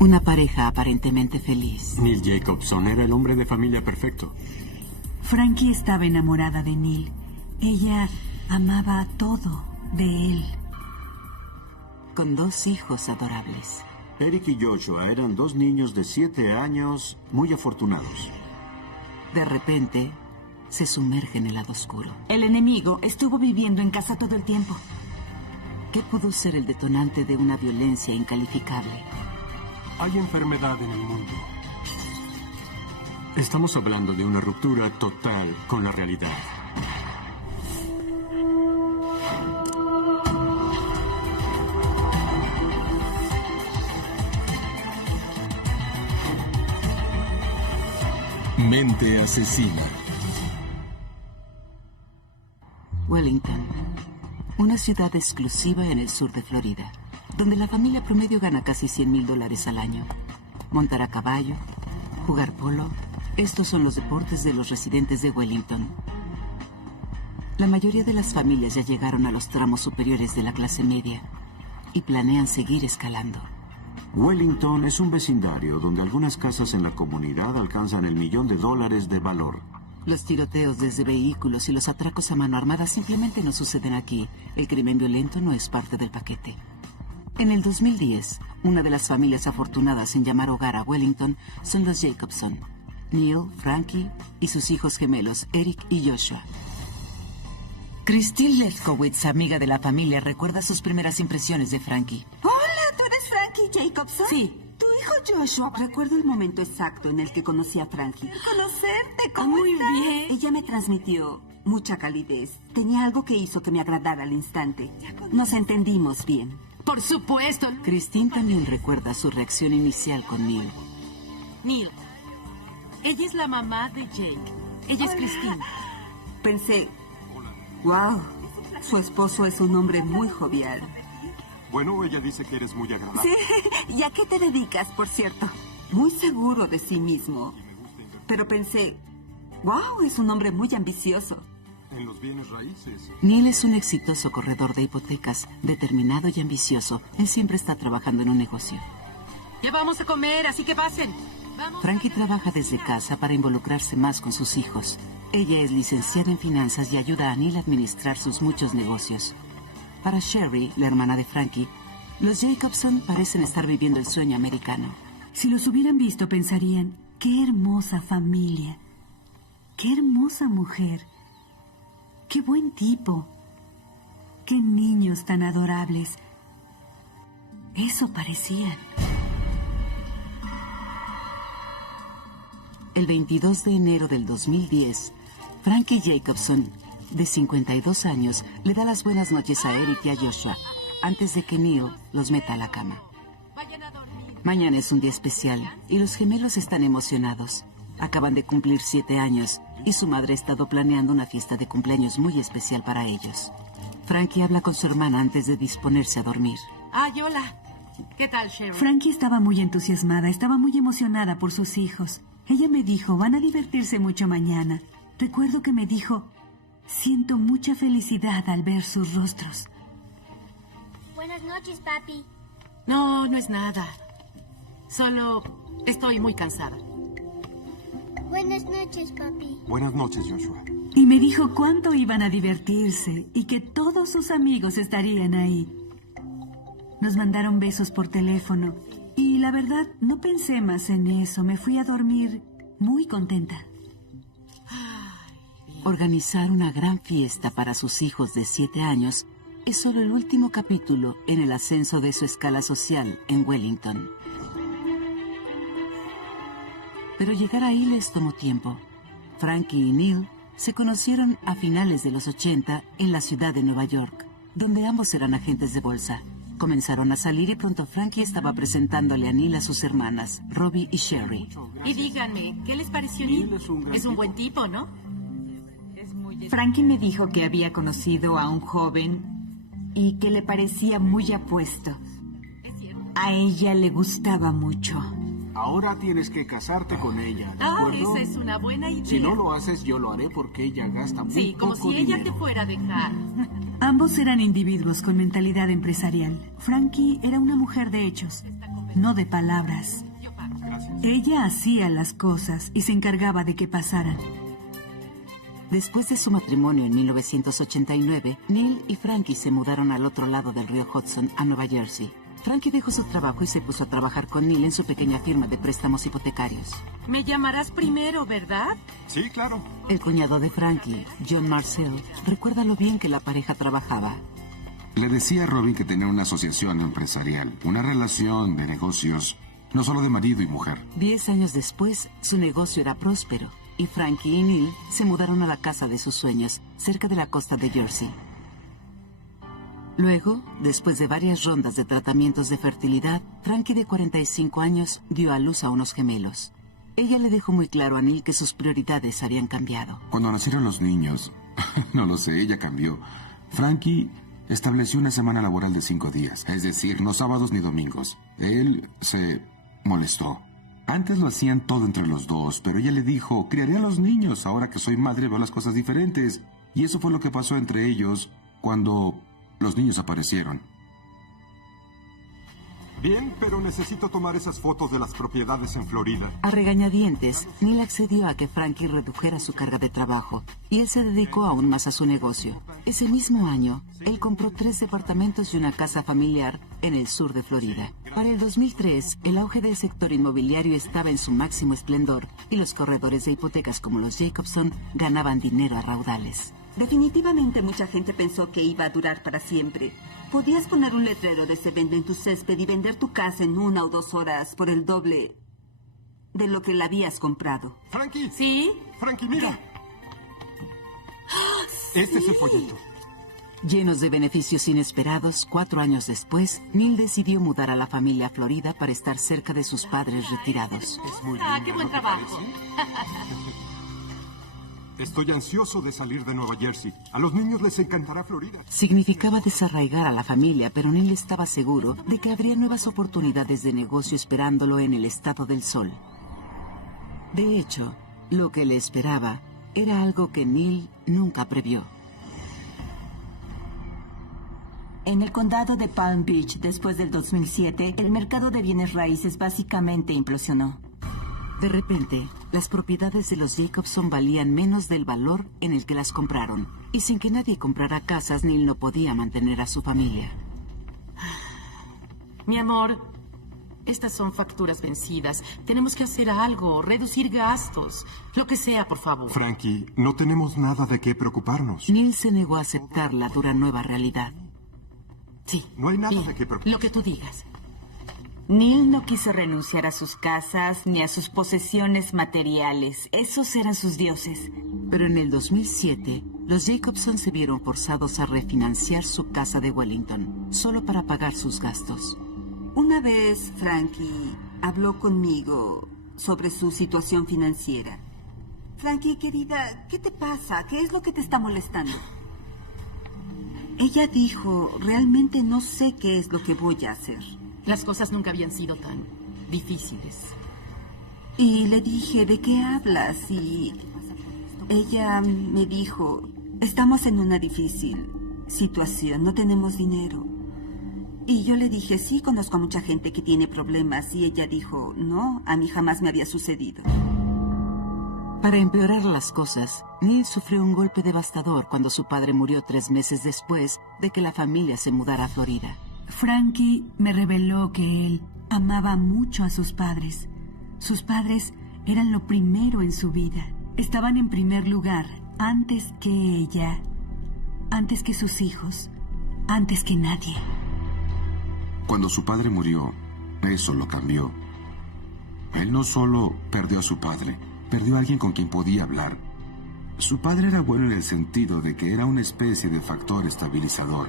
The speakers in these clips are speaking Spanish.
Una pareja aparentemente feliz. Neil Jacobson era el hombre de familia perfecto. Frankie estaba enamorada de Neil. Ella amaba todo de él. Con 2 hijos adorables. Eric y Joshua eran 2 niños de 7 años muy afortunados. De repente, se sumerge en el lado oscuro. El enemigo estuvo viviendo en casa todo el tiempo. ¿Qué pudo ser el detonante de una violencia incalificable? Hay enfermedad en el mundo. Estamos hablando de una ruptura total con la realidad. Mente asesina. Wellington, una ciudad exclusiva en el sur de Florida, donde la familia promedio gana casi $100,000 al año. Montar a caballo, jugar polo, estos son los deportes de los residentes de Wellington. La mayoría de las familias ya llegaron a los tramos superiores de la clase media y planean seguir escalando. Wellington es un vecindario donde algunas casas en la comunidad alcanzan el $1,000,000 de valor. Los tiroteos desde vehículos y los atracos a mano armada simplemente no suceden aquí. El crimen violento no es parte del paquete. En el 2010, una de las familias afortunadas en llamar hogar a Wellington son los Jacobson. Neil, Frankie y sus hijos gemelos, Eric y Joshua. Christine Lefkowitz, amiga de la familia, recuerda sus primeras impresiones de Frankie. Hola, ¿tú eres Frankie Jacobson? Sí. Tu hijo Joshua. Recuerdo el momento exacto en el que conocí a Frankie. Conocerte, ¿cómo Muy estás? bien. Ella me transmitió mucha calidez. Tenía algo que hizo que me agradara al instante. Nos entendimos bien. Por supuesto. Christine también recuerda su reacción inicial con Neil. Neil, ella es la mamá de Jake. Ella es Christine. Pensé, wow, su esposo es un hombre muy jovial. Bueno, ella dice que eres muy agradable. Sí, ¿y a qué te dedicas, por cierto? Muy seguro de sí mismo. Pero pensé, wow, es un hombre muy ambicioso. En los bienes raíces. Neil es un exitoso corredor de hipotecas, determinado y ambicioso. Él siempre está trabajando en un negocio. Ya vamos a comer, así que pasen. Frankie trabaja desde casa para involucrarse más con sus hijos. Ella es licenciada en finanzas y ayuda a Neil a administrar sus muchos negocios. Para Sherry, la hermana de Frankie, los Jacobson parecen estar viviendo el sueño americano. Si los hubieran visto, pensarían, qué hermosa familia, qué hermosa mujer, qué buen tipo, qué niños tan adorables. Eso parecían. El 22 de enero del 2010, Frankie Jacobson, de 52 años, le da las buenas noches a Eric y a Joshua, antes de que Neil los meta a la cama. Mañana es un día especial y los gemelos están emocionados. Acaban de cumplir 7 años y su madre ha estado planeando una fiesta de cumpleaños muy especial para ellos. Frankie habla con su hermana antes de disponerse a dormir. Ay, hola. ¿Qué tal, Sherry? Frankie estaba muy entusiasmada, estaba muy emocionada por sus hijos. Ella me dijo, van a divertirse mucho mañana. Recuerdo que me dijo, siento mucha felicidad al ver sus rostros. Buenas noches, papi. No, no es nada. Solo estoy muy cansada. Buenas noches, papi. Buenas noches, Joshua. Y me dijo cuánto iban a divertirse y que todos sus amigos estarían ahí. Nos mandaron besos por teléfono y la verdad no pensé más en eso. Me fui a dormir muy contenta. Organizar una gran fiesta para sus hijos de 7 años es solo el último capítulo en el ascenso de su escala social en Wellington. Pero llegar ahí les tomó tiempo. Frankie y Neil se conocieron a finales de los 80 en la ciudad de Nueva York, donde ambos eran agentes de bolsa. Comenzaron a salir y pronto Frankie estaba presentándole a Neil a sus hermanas, Robbie y Sherry. Y díganme, ¿qué les pareció Neil? Es un buen tipo, ¿no? Frankie me dijo que había conocido a un joven y que le parecía muy apuesto. A ella le gustaba mucho. Ahora tienes que casarte con ella, ¿de acuerdo? Esa es una buena idea. Si no lo haces, yo lo haré porque ella gasta muy Sí, como poco si ella dinero. te fuera a dejar. Ambos eran individuos con mentalidad empresarial. Frankie era una mujer de hechos. no de palabras. Ella hacía las cosas y se encargaba de que pasaran. Después de su matrimonio en 1989, Neil y Frankie se mudaron al otro lado del río Hudson, a Nueva Jersey. Frankie dejó su trabajo y se puso a trabajar con Neil en su pequeña firma de préstamos hipotecarios. Me llamarás primero, ¿verdad? Sí, claro. El cuñado de Frankie, John Marcel, recuerda lo bien que la pareja trabajaba. Le decía a Robin que tenía una asociación empresarial, una relación de negocios, no solo de marido y mujer. 10 años después, su negocio era próspero, y Frankie y Neil se mudaron a la casa de sus sueños, cerca de la costa de Jersey. Luego, después de varias rondas de tratamientos de fertilidad, Frankie, de 45 años, dio a luz a unos gemelos. Ella le dejó muy claro a Neil que sus prioridades habían cambiado. Cuando nacieron los niños, no lo sé, ella cambió. Frankie estableció una semana laboral de 5 días, es decir, no sábados ni domingos. Él se molestó. Antes lo hacían todo entre los dos, pero ella le dijo, criaré a los niños, ahora que soy madre veo las cosas diferentes. Y eso fue lo que pasó entre ellos cuando los niños aparecieron. Bien, pero necesito tomar esas fotos de las propiedades en Florida. A regañadientes, Neil accedió a que Frankie redujera su carga de trabajo, y él se dedicó aún más a su negocio. Ese mismo año, él compró 3 departamentos y una casa familiar en el sur de Florida. Para el 2003, el auge del sector inmobiliario estaba en su máximo esplendor, y los corredores de hipotecas como los Jacobson ganaban dinero a raudales. Definitivamente mucha gente pensó que iba a durar para siempre. Podías poner un letrero de se vende en tu césped y vender tu casa en 1 o 2 horas por el doble de lo que la habías comprado. Frankie. ¿Sí? Frankie, mira. Este es el folleto. Llenos de beneficios inesperados, 4 años después, Neil decidió mudar a la familia a Florida para estar cerca de sus padres retirados. Es muy lindo, ¡Qué buen ¿no te trabajo! parece? Estoy ansioso de salir de Nueva Jersey. A los niños les encantará Florida. Significaba desarraigar a la familia, pero Neil estaba seguro de que habría nuevas oportunidades de negocio esperándolo en el estado del sol. De hecho, lo que le esperaba era algo que Neil nunca previó. En el condado de Palm Beach, después del 2007, el mercado de bienes raíces básicamente implosionó. De repente, las propiedades de los Jacobson valían menos del valor en el que las compraron. Y sin que nadie comprara casas, Neil no podía mantener a su familia. Mi amor, estas son facturas vencidas. Tenemos que hacer algo, reducir gastos, lo que sea, por favor. Frankie, no tenemos nada de qué preocuparnos. Neil se negó a aceptar la dura nueva realidad. Sí. No hay nada de qué preocuparnos. Lo que tú digas. Neil no quiso renunciar a sus casas ni a sus posesiones materiales. Esos eran sus dioses. Pero en el 2007, los Jacobson se vieron forzados a refinanciar su casa de Wellington, solo para pagar sus gastos. Una vez Frankie habló conmigo sobre su situación financiera. Frankie, querida, ¿qué te pasa? ¿Qué es lo que te está molestando? Ella dijo, realmente no sé qué es lo que voy a hacer. Las cosas nunca habían sido tan difíciles. Y le dije, ¿de qué hablas? Y ella me dijo, estamos en una difícil situación, no tenemos dinero. Y yo le dije, sí, conozco a mucha gente que tiene problemas. Y ella dijo, no, a mí jamás me había sucedido. Para empeorar las cosas, Neil sufrió un golpe devastador cuando su padre murió 3 meses después de que la familia se mudara a Florida. Frankie me reveló que él amaba mucho a sus padres. Sus padres eran lo primero en su vida. Estaban en primer lugar antes que ella, antes que sus hijos, antes que nadie. Cuando su padre murió, eso lo cambió. Él no solo perdió a su padre, perdió a alguien con quien podía hablar. Su padre era bueno en el sentido de que era una especie de factor estabilizador.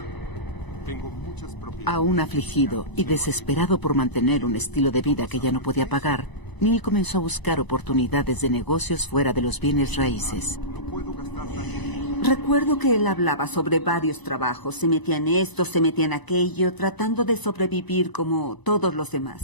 Aún afligido y desesperado por mantener un estilo de vida que ya no podía pagar, Neil comenzó a buscar oportunidades de negocios fuera de los bienes raíces. Recuerdo que él hablaba sobre varios trabajos. Se metía en esto, se metía en aquello, tratando de sobrevivir como todos los demás.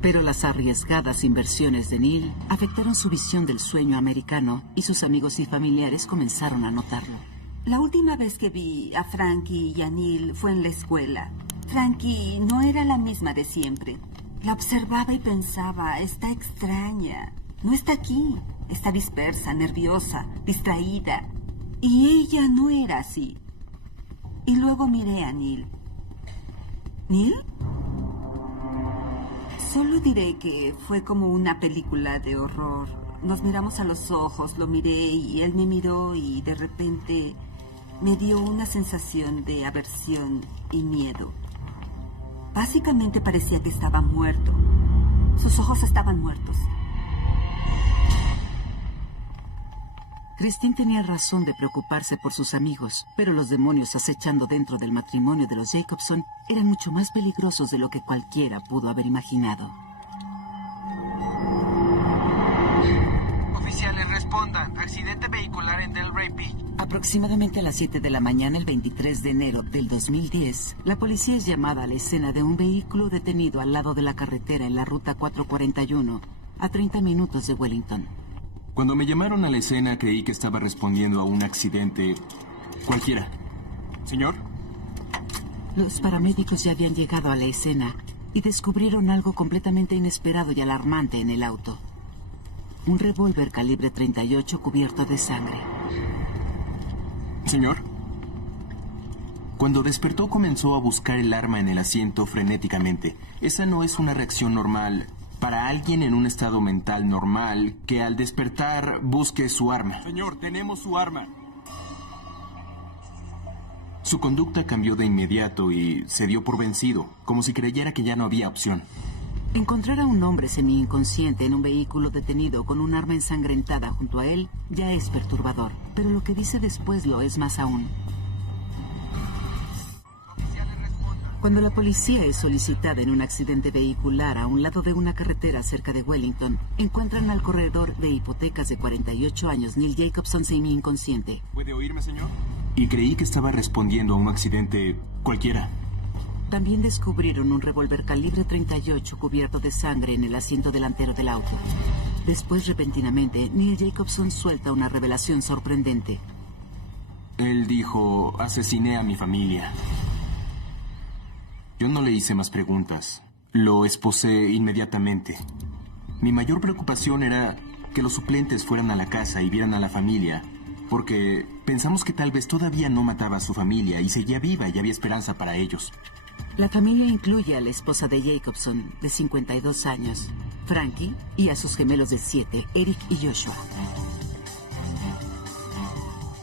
Pero las arriesgadas inversiones de Neil afectaron su visión del sueño americano y sus amigos y familiares comenzaron a notarlo. La última vez que vi a Frankie y a Neil fue en la escuela. Frankie no era la misma de siempre. La observaba y pensaba, está extraña. No está aquí. Está dispersa, nerviosa, distraída. Y ella no era así. Y luego miré a Neil. ¿Neil? Solo diré que fue como una película de horror. Nos miramos a los ojos, lo miré y él me miró y de repente me dio una sensación de aversión y miedo. Básicamente parecía que estaba muerto. Sus ojos estaban muertos. Christine tenía razón de preocuparse por sus amigos, pero los demonios acechando dentro del matrimonio de los Jacobson eran mucho más peligrosos de lo que cualquiera pudo haber imaginado. Oficiales, respondan. Accidente vehicular en Delray Beach. Aproximadamente a las 7 de la mañana, el 23 de enero del 2010, la policía es llamada a la escena de un vehículo detenido al lado de la carretera en la ruta 441, a 30 minutos de Wellington. Cuando me llamaron a la escena, creí que estaba respondiendo a un accidente cualquiera. Señor. Los paramédicos ya habían llegado a la escena y descubrieron algo completamente inesperado y alarmante en el auto. Un revólver calibre 38 cubierto de sangre. Señor. Cuando despertó, comenzó a buscar el arma en el asiento frenéticamente. Esa no es una reacción normal para alguien en un estado mental normal que al despertar busque su arma. Señor, tenemos su arma. Su conducta cambió de inmediato y se dio por vencido, como si creyera que ya no había opción. Encontrar a un hombre semi-inconsciente en un vehículo detenido con un arma ensangrentada junto a él ya es perturbador, pero lo que dice después lo es más aún. Cuando la policía es solicitada en un accidente vehicular a un lado de una carretera cerca de Wellington, encuentran al corredor de hipotecas de 48 años, Neil Jacobson, semi-inconsciente. ¿Puede oírme, señor? Y creí que estaba respondiendo a un accidente cualquiera. También descubrieron un revólver calibre 38 cubierto de sangre en el asiento delantero del auto. Después, repentinamente, Neil Jacobson suelta una revelación sorprendente. Él dijo, asesiné a mi familia. Yo no le hice más preguntas. Lo esposé inmediatamente. Mi mayor preocupación era que los suplentes fueran a la casa y vieran a la familia, porque pensamos que tal vez todavía no mataba a su familia y seguía viva y había esperanza para ellos. La familia incluye a la esposa de Jacobson, de 52 años, Frankie, y a sus gemelos de 7, Eric y Joshua.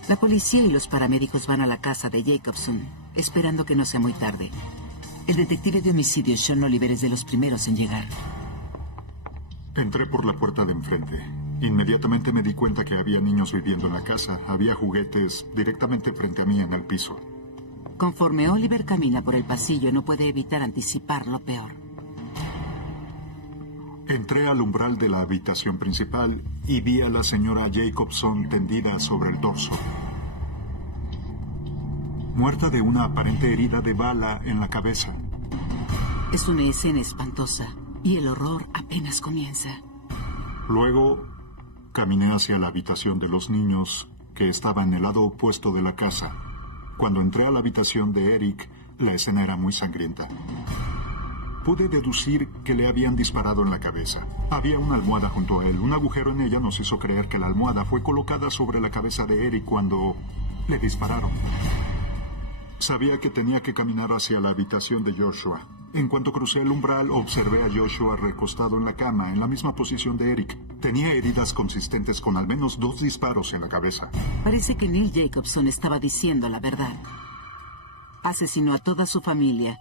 La policía y los paramédicos van a la casa de Jacobson, esperando que no sea muy tarde. El detective de homicidios Sean Oliver es de los primeros en llegar. Entré por la puerta de enfrente. Inmediatamente me di cuenta que había niños viviendo en la casa. Había juguetes directamente frente a mí en el piso. Conforme Oliver camina por el pasillo, no puede evitar anticipar lo peor. Entré al umbral de la habitación principal y vi a la señora Jacobson tendida sobre el dorso, muerta de una aparente herida de bala en la cabeza. Es una escena espantosa y el horror apenas comienza. Luego caminé hacia la habitación de los niños, que estaba en el lado opuesto de la casa. Cuando entré a la habitación de Eric, la escena era muy sangrienta. Pude deducir que le habían disparado en la cabeza. Había una almohada junto a él. Un agujero en ella nos hizo creer que la almohada fue colocada sobre la cabeza de Eric cuando le dispararon. Sabía que tenía que caminar hacia la habitación de Joshua. En cuanto crucé el umbral, observé a Joshua recostado en la cama, en la misma posición de Eric. Tenía heridas consistentes con al menos 2 disparos en la cabeza. Parece que Neil Jacobson estaba diciendo la verdad. Asesinó a toda su familia.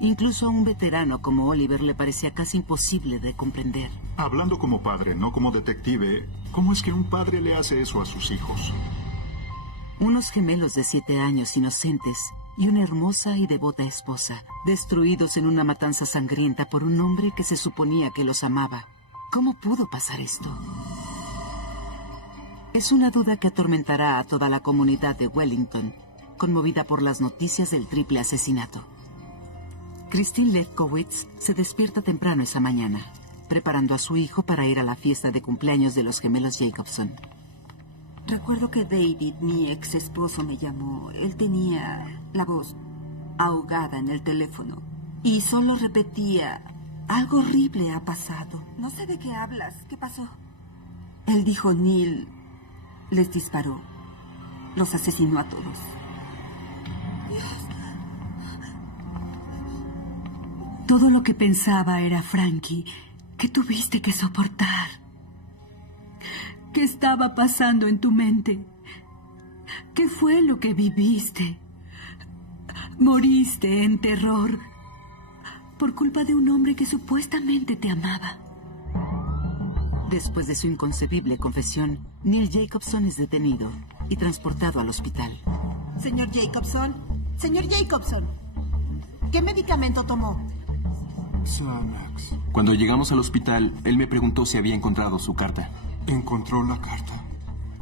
Incluso a un veterano como Oliver le parecía casi imposible de comprender. Hablando como padre, no como detective, ¿cómo es que un padre le hace eso a sus hijos? Unos gemelos de 7 años inocentes y una hermosa y devota esposa, destruidos en una matanza sangrienta por un hombre que se suponía que los amaba. ¿Cómo pudo pasar esto? Es una duda que atormentará a toda la comunidad de Wellington, conmovida por las noticias del triple asesinato. Christine Lefkowitz se despierta temprano esa mañana, preparando a su hijo para ir a la fiesta de cumpleaños de los gemelos Jacobson. Recuerdo que David, mi ex esposo, me llamó. Él tenía la voz ahogada en el teléfono y solo repetía, Algo horrible ha pasado. No sé de qué hablas. ¿Qué pasó? Él dijo Neil les disparó. Los asesinó a todos. Todo lo que pensaba era, Frankie, ¿qué tuviste que soportar? ¿Qué estaba pasando en tu mente? ¿Qué fue lo que viviste? Moriste en terror por culpa de un hombre que supuestamente te amaba. Después de su inconcebible confesión, Neil Jacobson es detenido y transportado al hospital. Señor Jacobson, ¿qué medicamento tomó? Xanax. Cuando llegamos al hospital, él me preguntó si había encontrado su carta. ¿Encontró la carta?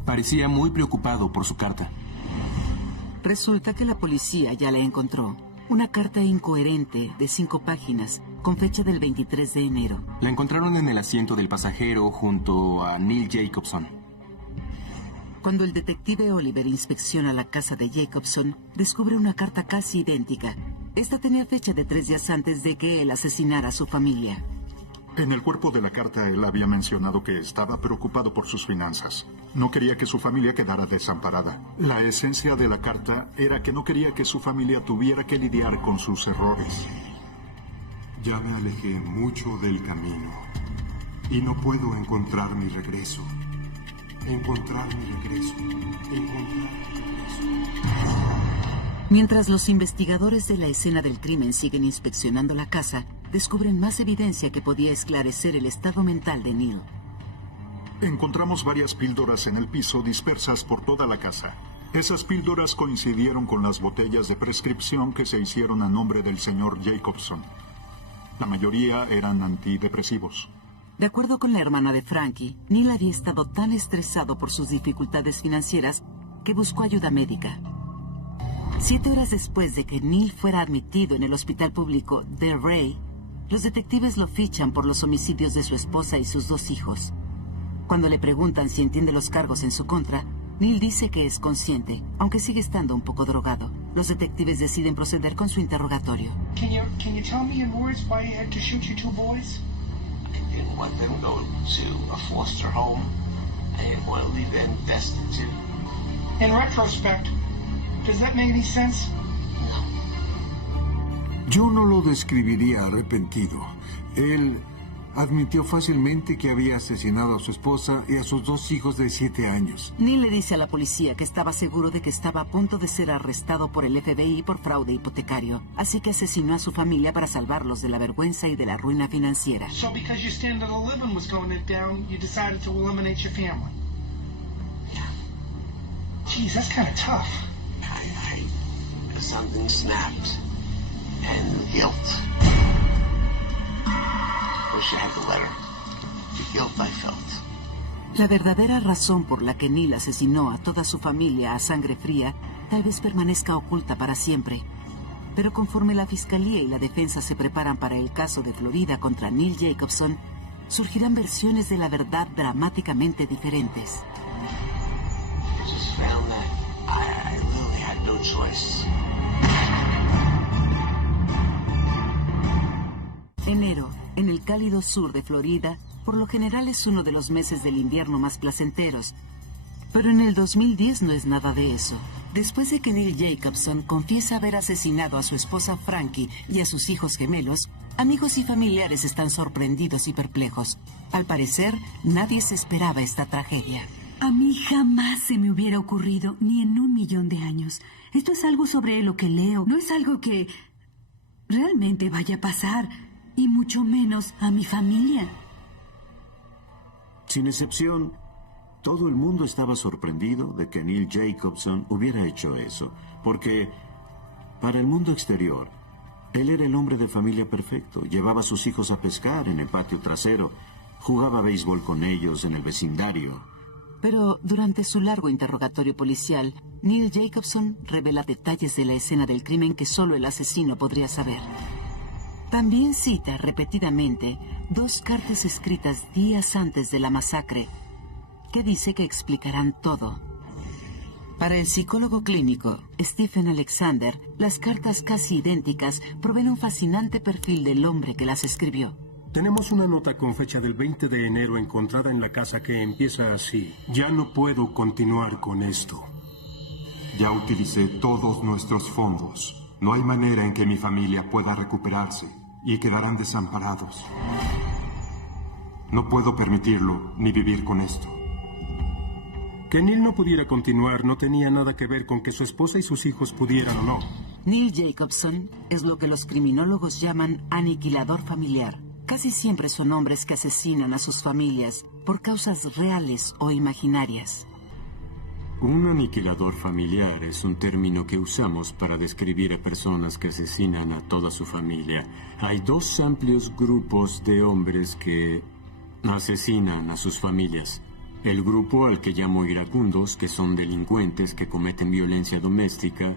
Parecía muy preocupado por su carta. Resulta que la policía ya la encontró. Una carta incoherente de 5 páginas con fecha del 23 de enero. La encontraron en el asiento del pasajero junto a Neil Jacobson. Cuando el detective Oliver inspecciona la casa de Jacobson, descubre una carta casi idéntica. Esta tenía fecha de 3 días antes de que él asesinara a su familia. En el cuerpo de la carta él había mencionado que estaba preocupado por sus finanzas. No quería que su familia quedara desamparada. La esencia de la carta era que no quería que su familia tuviera que lidiar con sus errores. Ya me alejé mucho del camino y no puedo encontrar mi regreso. Mientras los investigadores de la escena del crimen siguen inspeccionando la casa, descubren más evidencia que podía esclarecer el estado mental de Neil. Encontramos varias píldoras en el piso dispersas por toda la casa. Esas píldoras coincidieron con las botellas de prescripción que se hicieron a nombre del señor Jacobson. La mayoría eran antidepresivos. De acuerdo con la hermana de Frankie, Neil había estado tan estresado por sus dificultades financieras que buscó ayuda médica. 7 horas después de que Neil fuera admitido en el hospital público Del Rey, los detectives lo fichan por los homicidios de su esposa y sus 2 hijos. Cuando le preguntan si entiende los cargos en su contra, Neil dice que es consciente, aunque sigue estando un poco drogado. Los detectives deciden proceder con su interrogatorio. Can you tell me in words why you had to shoot your 2 boys? I didn't want them to go to a foster home. I didn't want to leave them destitute. In retrospect, does that make any sense? Yo no lo describiría arrepentido. Él admitió fácilmente que había asesinado a su esposa y a sus 2 hijos de 7 años. Neil le dice a la policía que estaba seguro de que estaba a punto de ser arrestado por el FBI por fraude hipotecario, así que asesinó a su familia para salvarlos de la vergüenza y de la ruina financiera. So because your standard of living was going down, you decided to eliminate your family? Yeah. Geez, that's kind of tough. Something snapped. And guilt. Wish I had the letter. The guilt I felt. La verdadera razón por la que Neil asesinó a toda su familia a sangre fría tal vez permanezca oculta para siempre. Pero conforme la fiscalía y la defensa se preparan para el caso de Florida contra Neil Jacobson, surgirán versiones de la verdad dramáticamente diferentes. I just found that I really had no choice. Enero, en el cálido sur de Florida, por lo general es uno de los meses del invierno más placenteros. Pero en el 2010 no es nada de eso. Después de que Neil Jacobson confiesa haber asesinado a su esposa Frankie y a sus hijos gemelos, amigos y familiares están sorprendidos y perplejos. Al parecer, nadie se esperaba esta tragedia. A mí jamás se me hubiera ocurrido, ni en 1.000.000 de años. Esto es algo sobre lo que leo. No es algo que realmente vaya a pasar, y mucho menos a mi familia. Sin excepción, todo el mundo estaba sorprendido de que Neil Jacobson hubiera hecho eso, porque para el mundo exterior, él era el hombre de familia perfecto. Llevaba a sus hijos a pescar en el patio trasero, jugaba béisbol con ellos en el vecindario. Pero durante su largo interrogatorio policial, Neil Jacobson revela detalles de la escena del crimen que solo el asesino podría saber. También cita repetidamente 2 cartas escritas días antes de la masacre, que dice que explicarán todo. Para el psicólogo clínico Stephen Alexander, las cartas casi idénticas proveen un fascinante perfil del hombre que las escribió. Tenemos una nota con fecha del 20 de enero encontrada en la casa que empieza así. Ya no puedo continuar con esto. Ya utilicé todos nuestros fondos. No hay manera en que mi familia pueda recuperarse y quedarán desamparados. No puedo permitirlo ni vivir con esto. Que Neil no pudiera continuar no tenía nada que ver con que su esposa y sus hijos pudieran o no. Neil Jacobson es lo que los criminólogos llaman aniquilador familiar. Casi siempre son hombres que asesinan a sus familias por causas reales o imaginarias. Un aniquilador familiar es un término que usamos para describir a personas que asesinan a toda su familia. Hay dos amplios grupos de hombres que asesinan a sus familias. El grupo al que llamo iracundos, que son delincuentes que cometen violencia doméstica,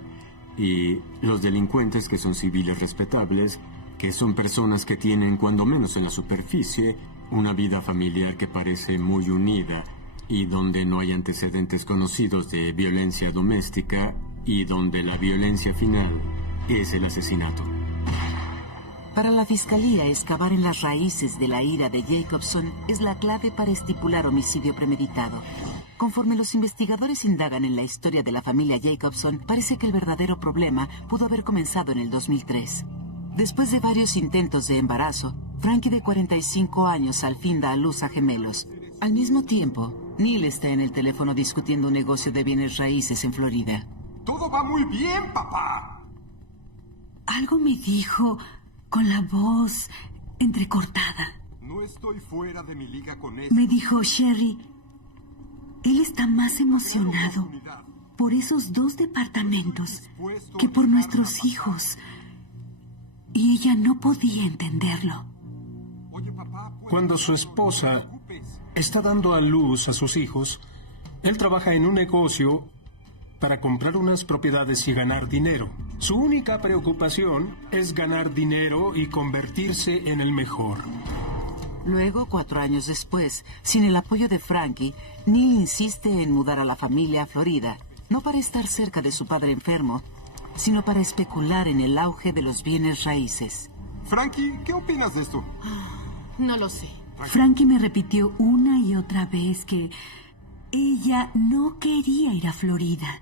y los delincuentes que son civiles respetables, que son personas que tienen, cuando menos en la superficie, una vida familiar que parece muy unida y donde no hay antecedentes conocidos de violencia doméstica y donde la violencia final es el asesinato. Para la fiscalía, excavar en las raíces de la ira de Jacobson es la clave para estipular homicidio premeditado. Conforme los investigadores indagan en la historia de la familia Jacobson, parece que el verdadero problema pudo haber comenzado en el 2003. Después de varios intentos de embarazo, Frankie, de 45 años, al fin da a luz a gemelos. Al mismo tiempo, Neil está en el teléfono discutiendo un negocio de bienes raíces en Florida. ¡Todo va muy bien, papá! Algo me dijo con la voz entrecortada. No estoy fuera de mi liga con eso. Me dijo, Sherry, él está más emocionado por esos 2 departamentos que por nuestros hijos. Y ella no podía entenderlo. Cuando su esposa está dando a luz a sus hijos, él trabaja en un negocio para comprar unas propiedades y ganar dinero. Su única preocupación es ganar dinero y convertirse en el mejor. Luego, 4 años después, sin el apoyo de Frankie, Neil insiste en mudar a la familia a Florida, no para estar cerca de su padre enfermo, sino para especular en el auge de los bienes raíces. Frankie, ¿qué opinas de esto? No lo sé. Frankie me repitió una y otra vez que ella no quería ir a Florida,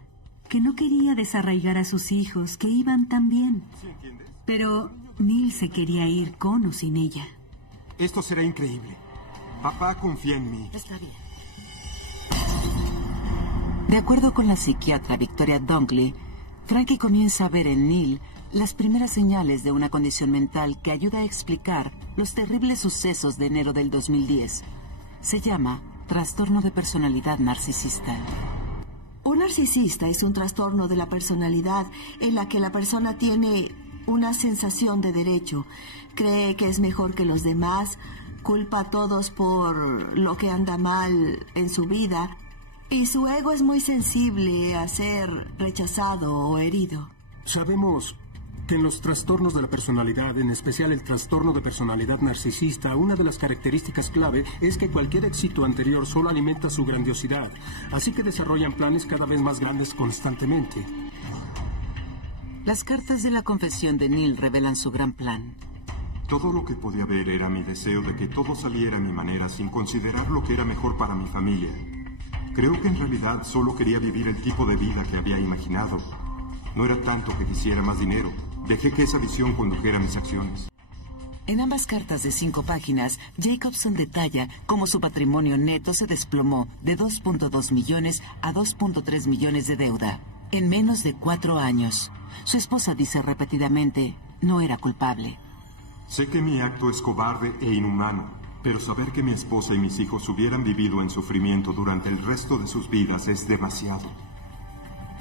que no quería desarraigar a sus hijos, que iban tan bien. Pero Neil se quería ir con o sin ella. Esto será increíble. Papá confía en mí. Está bien. De acuerdo con la psiquiatra Victoria Dunkley, Frankie comienza a ver en Neil las primeras señales de una condición mental que ayuda a explicar los terribles sucesos de enero del 2010. Se llama trastorno de personalidad narcisista. Un narcisista es un trastorno de la personalidad en la que la persona tiene una sensación de derecho, cree que es mejor que los demás, culpa a todos por lo que anda mal en su vida, y su ego es muy sensible a ser rechazado o herido. Sabemos que en los trastornos de la personalidad, en especial el trastorno de personalidad narcisista, una de las características clave es que cualquier éxito anterior solo alimenta su grandiosidad, así que desarrollan planes cada vez más grandes constantemente. Las cartas de la confesión de Neil revelan su gran plan. Todo lo que podía ver era mi deseo de que todo saliera a mi manera sin considerar lo que era mejor para mi familia. Creo que en realidad solo quería vivir el tipo de vida que había imaginado. No era tanto que quisiera más dinero. Dejé que esa visión condujera mis acciones. En ambas cartas de 5 páginas, Jacobson detalla cómo su patrimonio neto se desplomó de 2.2 millones a 2.3 millones de deuda en menos de 4 años. Su esposa dice repetidamente, no era culpable. Sé que mi acto es cobarde e inhumano, pero saber que mi esposa y mis hijos hubieran vivido en sufrimiento durante el resto de sus vidas es demasiado.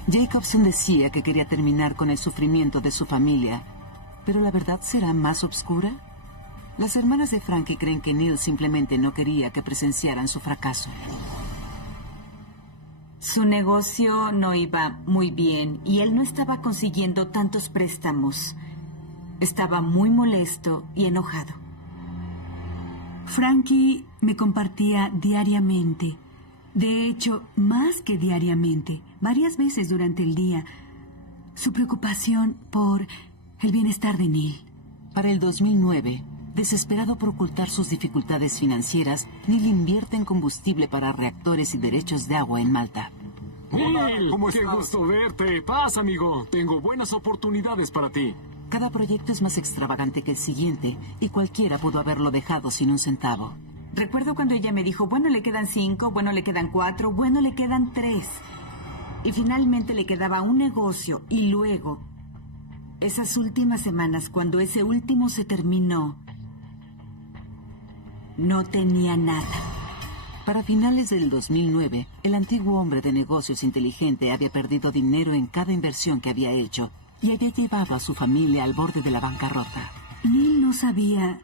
Jacobson decía que quería terminar con el sufrimiento de su familia, pero ¿la verdad será más oscura? Las hermanas de Frankie creen que Neil simplemente no quería que presenciaran su fracaso. Su negocio no iba muy bien y él no estaba consiguiendo tantos préstamos. Estaba muy molesto y enojado. Frankie me compartía diariamente. De hecho, más que diariamente, varias veces durante el día, su preocupación por el bienestar de Neil. Para el 2009, Desesperado por ocultar sus dificultades financieras, Neil invierte en combustible para reactores y derechos de agua en Malta. Neil, qué gusto verte. Pasa, amigo. Tengo buenas oportunidades para ti. Cada proyecto es más extravagante que el siguiente y cualquiera pudo haberlo dejado sin un centavo. Recuerdo cuando ella me dijo, bueno, le quedan 5, bueno, le quedan 4, bueno, le quedan 3. Y finalmente le quedaba un negocio y luego, esas últimas semanas, cuando ese último se terminó, no tenía nada. Para finales del 2009, el antiguo hombre de negocios inteligente había perdido dinero en cada inversión que había hecho y había llevado a su familia al borde de la bancarrota. Neil no sabía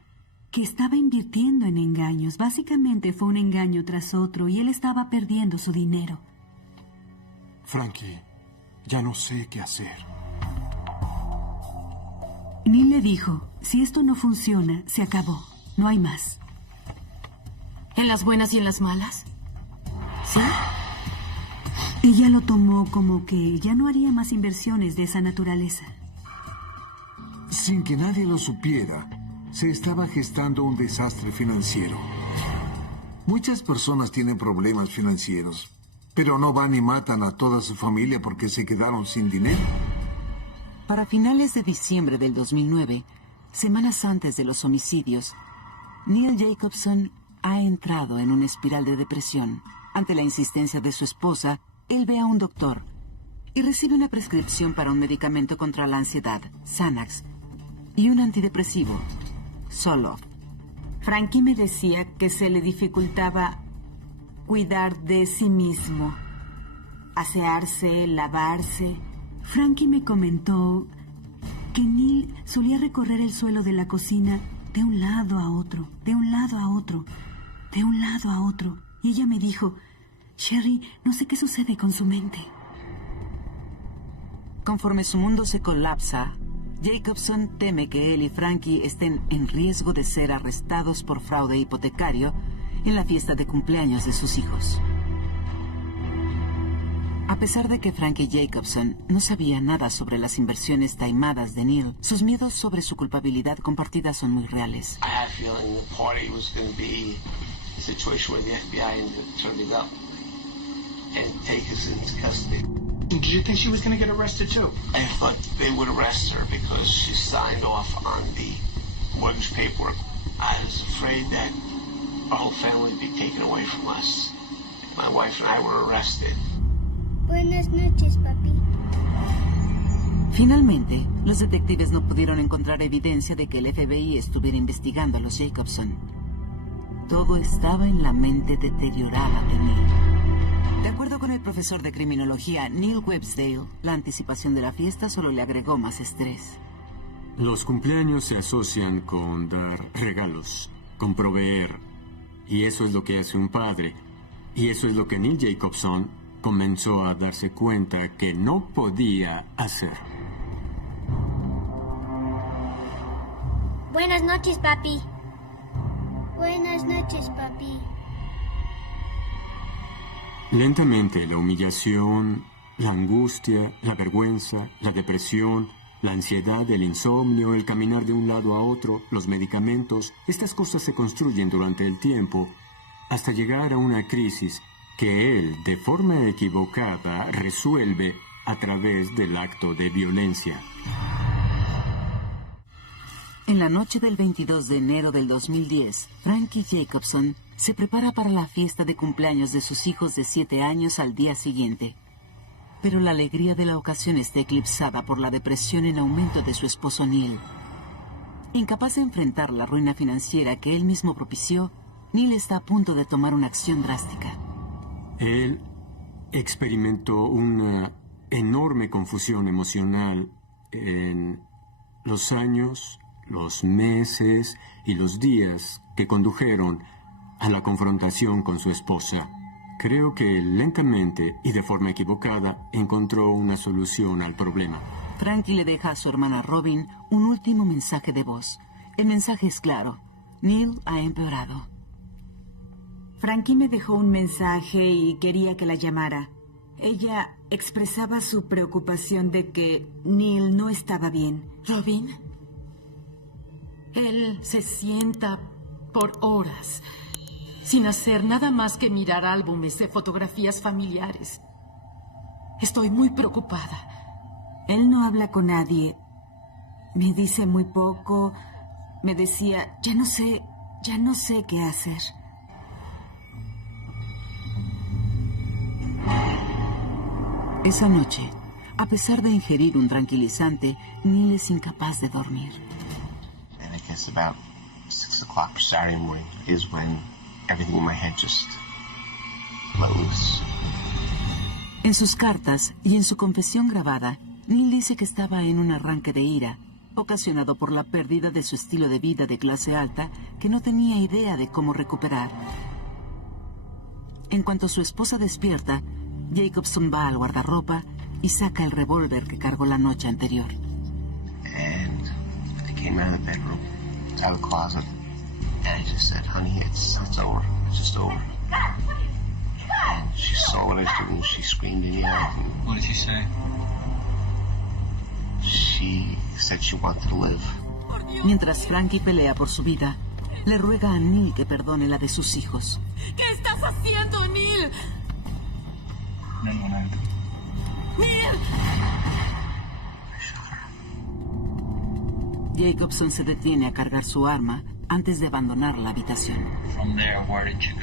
que estaba invirtiendo en engaños. Básicamente fue un engaño tras otro y él estaba perdiendo su dinero. Frankie, ya no sé qué hacer. Neil le dijo, si esto no funciona, se acabó. No hay más. ¿En las buenas y en las malas? ¿Sí? Ella lo tomó como que ya no haría más inversiones de esa naturaleza. Sin que nadie lo supiera, se estaba gestando un desastre financiero. Muchas personas tienen problemas financieros, pero no van y matan a toda su familia porque se quedaron sin dinero. Para finales de diciembre del 2009, semanas antes de los homicidios, Neil Jacobson ha entrado en una espiral de depresión. Ante la insistencia de su esposa, él ve a un doctor y recibe una prescripción para un medicamento contra la ansiedad, Xanax, y un antidepresivo, Zoloft. Frankie me decía que se le dificultaba cuidar de sí mismo, asearse, lavarse. Frankie me comentó que Neil solía recorrer el suelo de la cocina de un lado a otro, de un lado a otro, de un lado a otro. Y ella me dijo, Sherry, no sé qué sucede con su mente. Conforme su mundo se colapsa, Jacobson teme que él y Frankie estén en riesgo de ser arrestados por fraude hipotecario en la fiesta de cumpleaños de sus hijos. A pesar de que Frankie Jacobson no sabía nada sobre las inversiones taimadas de Neil, sus miedos sobre su culpabilidad compartida son muy reales. I had a feeling the party was going to be a situation where the FBI ended up turning up and take us into custody. Did you think she was going to get arrested too? I thought they would arrest her because she signed off on the mortgage paperwork. I was afraid that our whole family would be taken away from us. My wife and I were arrested. Buenas noches, papi. Finalmente, los detectives no pudieron encontrar evidencia de que el FBI estuviera investigando a los Jacobson. Todo estaba en la mente deteriorada de Neil. De acuerdo con el profesor de criminología Neil Websdale, la anticipación de la fiesta solo le agregó más estrés. Los cumpleaños se asocian con dar regalos, con proveer. Y eso es lo que hace un padre. Y eso es lo que Neil Jacobson comenzó a darse cuenta que no podía hacer. Buenas noches, papi. Buenas noches, papi. Lentamente la humillación, la angustia, la vergüenza, la depresión, la ansiedad, el insomnio, el caminar de un lado a otro, los medicamentos, estas cosas se construyen durante el tiempo hasta llegar a una crisis que él, de forma equivocada, resuelve a través del acto de violencia. En la noche del 22 de enero del 2010, Frankie Jacobson se prepara para la fiesta de cumpleaños de sus hijos de 7 años al día siguiente. Pero la alegría de la ocasión está eclipsada por la depresión en aumento de su esposo Neil. Incapaz de enfrentar la ruina financiera que él mismo propició, Neil está a punto de tomar una acción drástica. Él experimentó una enorme confusión emocional en los años, los meses y los días que condujeron a la confrontación con su esposa. Creo que lentamente y de forma equivocada encontró una solución al problema. Frankie le deja a su hermana Robin un último mensaje de voz. El mensaje es claro. Neil ha empeorado. Frankie me dejó un mensaje y quería que la llamara. Ella expresaba su preocupación de que Neil no estaba bien. ¿Robin? Él se sienta por horas sin hacer nada más que mirar álbumes de fotografías familiares. Estoy muy preocupada. Él no habla con nadie. Me dice muy poco. Me decía, ya no sé qué hacer. Esa noche, a pesar de ingerir un tranquilizante, Neil es incapaz de dormir. And I guess about 6 o'clock Saturday morning is when everything in my head just let loose. En sus cartas y en su confesión grabada, Neil dice que estaba en un arranque de ira, ocasionado por la pérdida de su estilo de vida de clase alta que no tenía idea de cómo recuperar. En cuanto su esposa despierta, Jacobson va al guardarropa y saca el revólver que cargó la noche anterior. And I came out of the bedroom, out of the closet, and I just said, honey, it's over. It's just over. And she saw what I was doing. She screamed and yelled. What did she say? She said she wanted to live. Mientras Frankie pelea por su vida, le ruega a Neil que perdone la de sus hijos. ¿Qué estás haciendo, Neil? ¡Neil! Jacobson se detiene a cargar su arma antes de abandonar la habitación. From there, where did you go?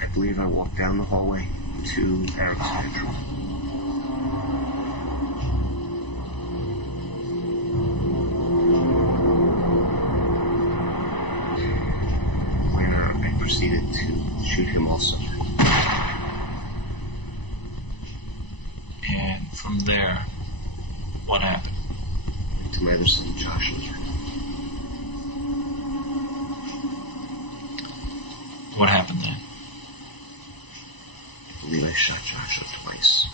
I believe I walked down the hallway to Eric's bedroom. Where I proceeded to shoot him also. And from there, what happened? To my other son, Joshua. What happened then? I believe I shot Joshua twice.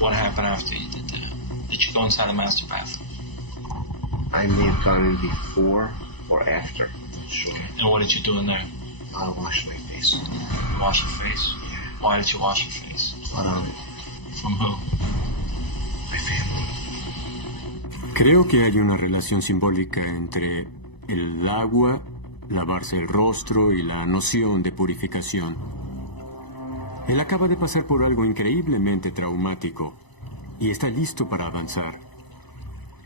What happened after you did that? Did you go inside the master bathroom? I may have gone in before or after. Sure. And what did you do in there? I washed my face. Wash your face? Yeah. Why did you wash your face? Blood on it. From who? My family. Creo que hay una relación simbólica entre el agua, lavarse el rostro y la noción de purificación. Él acaba de pasar por algo increíblemente traumático y está listo para avanzar.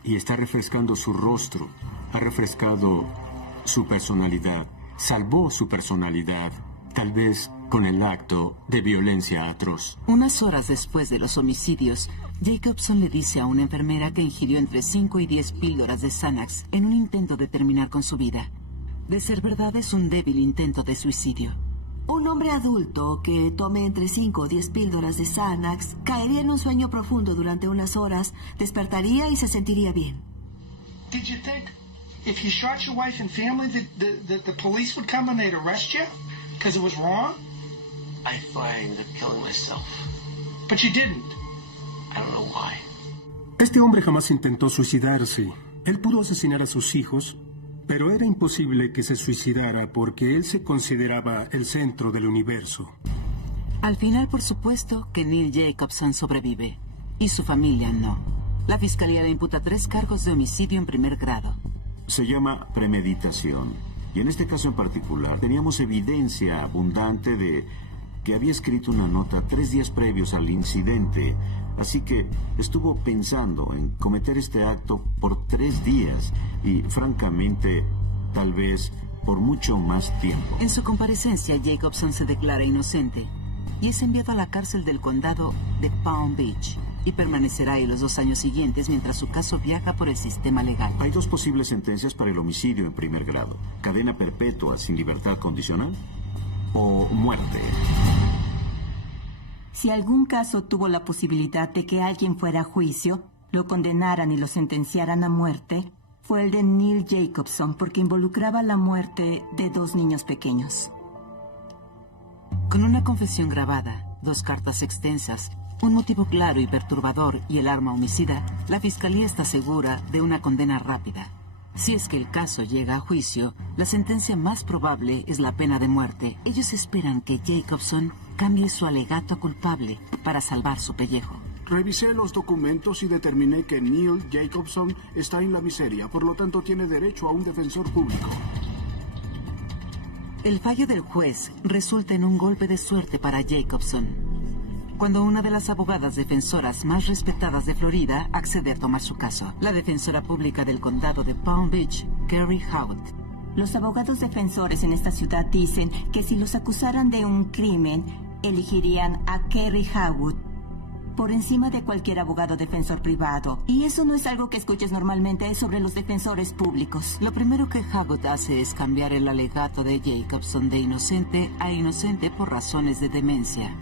Y está refrescando su rostro, ha refrescado su personalidad, salvó su personalidad, tal vez con el acto de violencia atroz. Unas horas después de los homicidios, Jacobson le dice a una enfermera que ingirió entre 5 y 10 píldoras de Xanax en un intento de terminar con su vida. De ser verdad, es un débil intento de suicidio. Un hombre adulto que tome entre 5 o 10 píldoras de Xanax caería en un sueño profundo durante unas horas, despertaría y se sentiría bien. Did you think if you shot your wife and family that the police would come and they'd arrest you because it was wrong? I thought I ended up killing myself. But you didn't. I don't know why. Este hombre jamás intentó suicidarse. Él pudo asesinar a sus hijos, pero era imposible que se suicidara porque él se consideraba el centro del universo. Al final, por supuesto, que Neil Jacobson sobrevive. Y su familia no. La fiscalía le imputa 3 cargos de homicidio en primer grado. Se llama premeditación. Y en este caso en particular, teníamos evidencia abundante de que había escrito una nota 3 días previos al incidente. Así que estuvo pensando en cometer este acto por 3 días y, francamente, tal vez por mucho más tiempo. En su comparecencia, Jacobson se declara inocente y es enviado a la cárcel del condado de Palm Beach y permanecerá ahí los 2 años siguientes mientras su caso viaja por el sistema legal. Hay 2 posibles sentencias para el homicidio en primer grado: cadena perpetua sin libertad condicional o muerte. Si algún caso tuvo la posibilidad de que alguien fuera a juicio, lo condenaran y lo sentenciaran a muerte, fue el de Neil Jacobson, porque involucraba la muerte de 2 niños pequeños. Con una confesión grabada, 2 cartas extensas, un motivo claro y perturbador y el arma homicida, la fiscalía está segura de una condena rápida. Si es que el caso llega a juicio, la sentencia más probable es la pena de muerte. Ellos esperan que Jacobson cambie su alegato culpable para salvar su pellejo. Revisé los documentos y determiné que Neil Jacobson está en la miseria, por lo tanto tiene derecho a un defensor público. El fallo del juez resulta en un golpe de suerte para Jacobson, cuando una de las abogadas defensoras más respetadas de Florida accede a tomar su caso, la defensora pública del condado de Palm Beach, Carrie Howard. Los abogados defensores en esta ciudad dicen que si los acusaran de un crimen, elegirían a Carrie Howard por encima de cualquier abogado defensor privado. Y eso no es algo que escuches normalmente sobre los defensores públicos. Lo primero que Howard hace es cambiar el alegato de Jacobson de inocente a inocente por razones de demencia.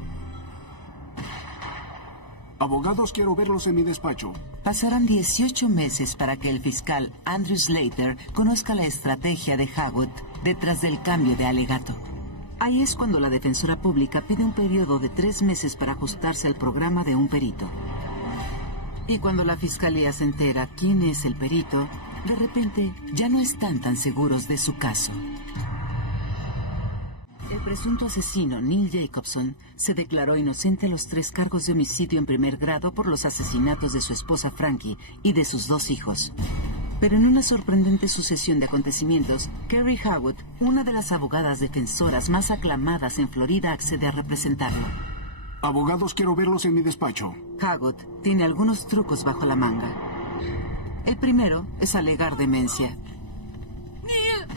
Abogados, quiero verlos en mi despacho. Pasarán 18 meses para que el fiscal Andrew Slater conozca la estrategia de Howard detrás del cambio de alegato. Ahí es cuando la defensora pública pide un periodo de 3 meses para ajustarse al programa de un perito. Y cuando la fiscalía se entera quién es el perito, de repente ya no están tan seguros de su caso. El presunto asesino, Neil Jacobson, se declaró inocente a los 3 cargos de homicidio en primer grado por los asesinatos de su esposa Frankie y de sus 2 hijos. Pero en una sorprendente sucesión de acontecimientos, Carrie Howard, una de las abogadas defensoras más aclamadas en Florida, accede a representarlo. Abogados, quiero verlos en mi despacho. Howard tiene algunos trucos bajo la manga. El primero es alegar demencia.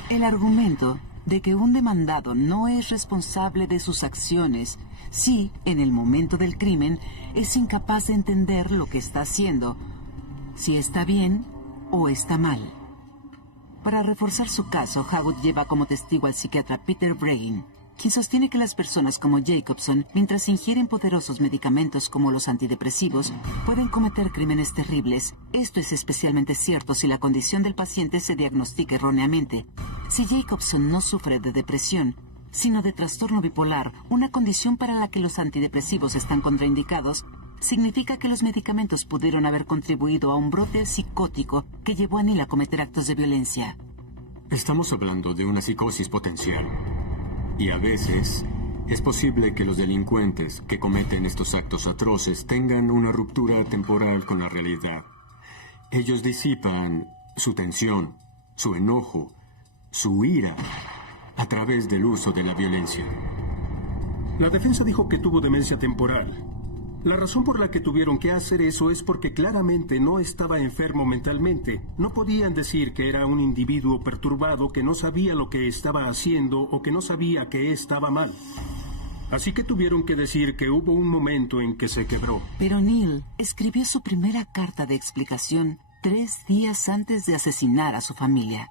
El argumento de que un demandado no es responsable de sus acciones si, en el momento del crimen, es incapaz de entender lo que está haciendo, si está bien o está mal. Para reforzar su caso, Howard lleva como testigo al psiquiatra Peter Breggin, quien sostiene que las personas como Jacobson, mientras ingieren poderosos medicamentos como los antidepresivos, pueden cometer crímenes terribles. Esto es especialmente cierto si la condición del paciente se diagnostica erróneamente. Si Jacobson no sufre de depresión, sino de trastorno bipolar, una condición para la que los antidepresivos están contraindicados, significa que los medicamentos pudieron haber contribuido a un brote psicótico que llevó a Neil a cometer actos de violencia. Estamos hablando de una psicosis potencial. Y a veces es posible que los delincuentes que cometen estos actos atroces tengan una ruptura temporal con la realidad. Ellos disipan su tensión, su enojo, su ira a través del uso de la violencia. La defensa dijo que tuvo demencia temporal. La razón por la que tuvieron que hacer eso es porque claramente no estaba enfermo mentalmente. No podían decir que era un individuo perturbado que no sabía lo que estaba haciendo o que no sabía que estaba mal. Así que tuvieron que decir que hubo un momento en que se quebró. Pero Neil escribió su primera carta de explicación 3 días antes de asesinar a su familia.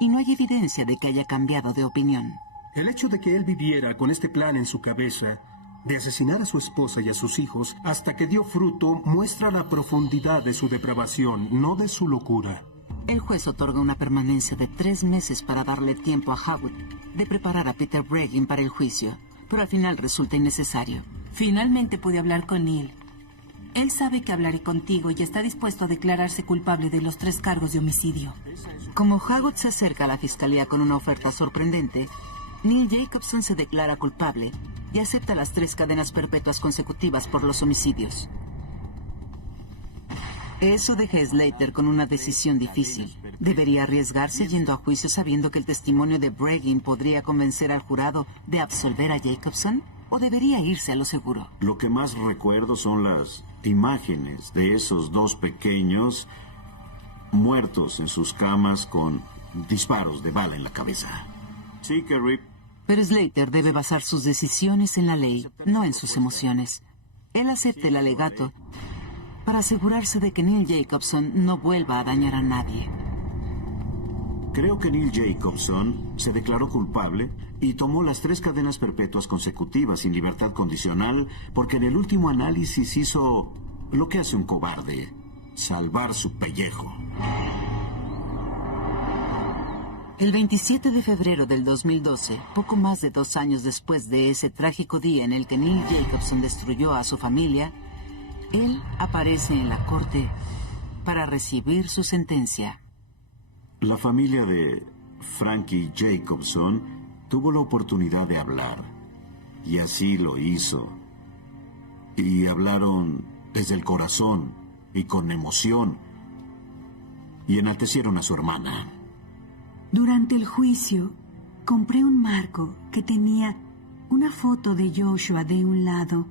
Y no hay evidencia de que haya cambiado de opinión. El hecho de que él viviera con este plan en su cabeza de asesinar a su esposa y a sus hijos hasta que dio fruto muestra la profundidad de su depravación, no de su locura. El juez otorga una permanencia de 3 meses para darle tiempo a Howard de preparar a Peter Breggin para el juicio, pero al final resulta innecesario. Finalmente pude hablar con Neil. Él sabe que hablaré contigo y está dispuesto a declararse culpable de los 3 cargos de homicidio. Como Howard se acerca a la fiscalía con una oferta sorprendente, Neil Jacobson se declara culpable y acepta las 3 cadenas perpetuas consecutivas por los homicidios. Eso deja a Slater con una decisión difícil. ¿Debería arriesgarse yendo a juicio sabiendo que el testimonio de Breggin podría convencer al jurado de absolver a Jacobson? ¿O debería irse a lo seguro? Lo que más recuerdo son las imágenes de esos 2 pequeños muertos en sus camas con disparos de bala en la cabeza. Sí, Carrie. Pero Slater debe basar sus decisiones en la ley, no en sus emociones. Él acepta el alegato para asegurarse de que Neil Jacobson no vuelva a dañar a nadie. Creo que Neil Jacobson se declaró culpable y tomó las 3 cadenas perpetuas consecutivas sin libertad condicional porque en el último análisis hizo lo que hace un cobarde, salvar su pellejo. El 27 de febrero del 2012, poco más de 2 años después de ese trágico día en el que Neil Jacobson destruyó a su familia, él aparece en la corte para recibir su sentencia. La familia de Frankie Jacobson tuvo la oportunidad de hablar, y así lo hizo. Y hablaron desde el corazón y con emoción, y enaltecieron a su hermana. Durante el juicio, compré un marco que tenía una foto de Joshua de un lado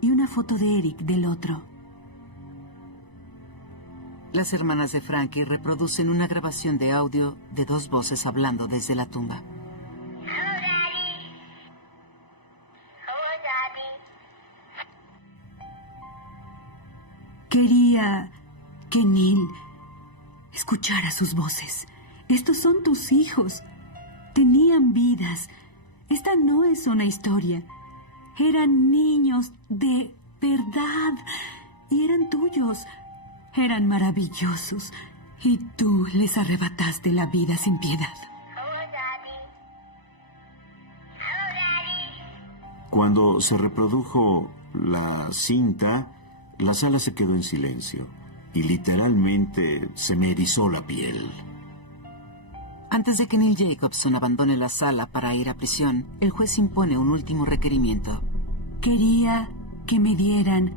y una foto de Eric del otro. Las hermanas de Frankie reproducen una grabación de audio de dos voces hablando desde la tumba. Quería que Neil escuchara sus voces. Estos son tus hijos. Tenían vidas. Esta no es una historia. Eran niños de verdad. Y eran tuyos. Eran maravillosos. Y tú les arrebataste la vida sin piedad. Cuando se reprodujo la cinta, la sala se quedó en silencio y literalmente se me erizó la piel. Antes de que Neil Jacobson abandone la sala para ir a prisión, el juez impone un último requerimiento. Quería que me dieran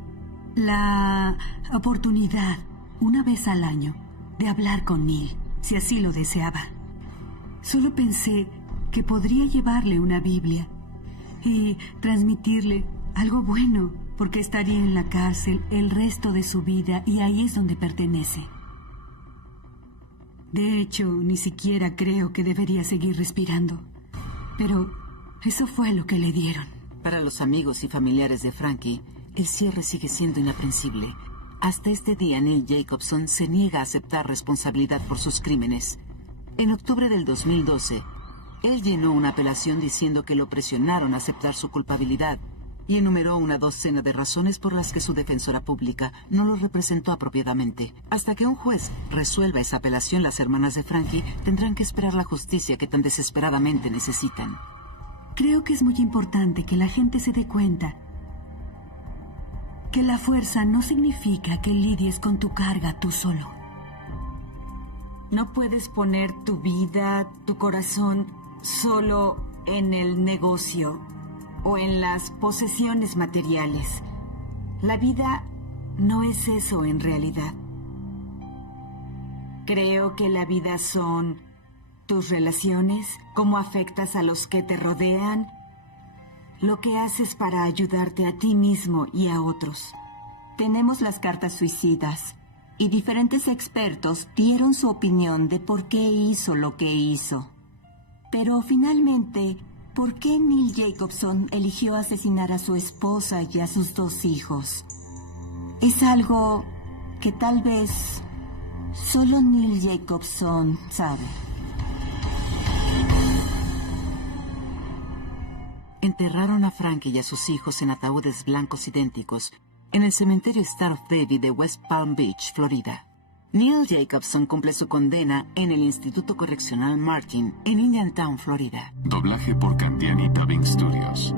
la oportunidad, una vez al año, de hablar con Neil, si así lo deseaba. Solo pensé que podría llevarle una Biblia y transmitirle algo bueno, porque estaría en la cárcel el resto de su vida y ahí es donde pertenece. De hecho, ni siquiera creo que debería seguir respirando. Pero eso fue lo que le dieron. Para los amigos y familiares de Frankie, el cierre sigue siendo inaprensible. Hasta este día, Neil Jacobson se niega a aceptar responsabilidad por sus crímenes. En octubre del 2012, él llenó una apelación diciendo que lo presionaron a aceptar su culpabilidad y enumeró una docena de razones por las que su defensora pública no lo representó apropiadamente. Hasta que un juez resuelva esa apelación, las hermanas de Frankie tendrán que esperar la justicia que tan desesperadamente necesitan. Creo que es muy importante que la gente se dé cuenta que la fuerza no significa que lidies con tu carga tú solo. No puedes poner tu vida, tu corazón, solo en el negocio o en las posesiones materiales. La vida no es eso en realidad. Creo que la vida son tus relaciones, cómo afectas a los que te rodean, lo que haces para ayudarte a ti mismo y a otros. Tenemos las cartas suicidas y diferentes expertos dieron su opinión de por qué hizo lo que hizo. Pero finalmente, ¿por qué Neil Jacobson eligió asesinar a su esposa y a sus 2 hijos? Es algo que tal vez solo Neil Jacobson sabe. Enterraron a Frankie y a sus hijos en ataúdes blancos idénticos en el cementerio Star of David de West Palm Beach, Florida. Neil Jacobson cumple su condena en el Instituto Correccional Martin, en Indiantown, Florida. Doblaje por Candiani Dubbing Studios.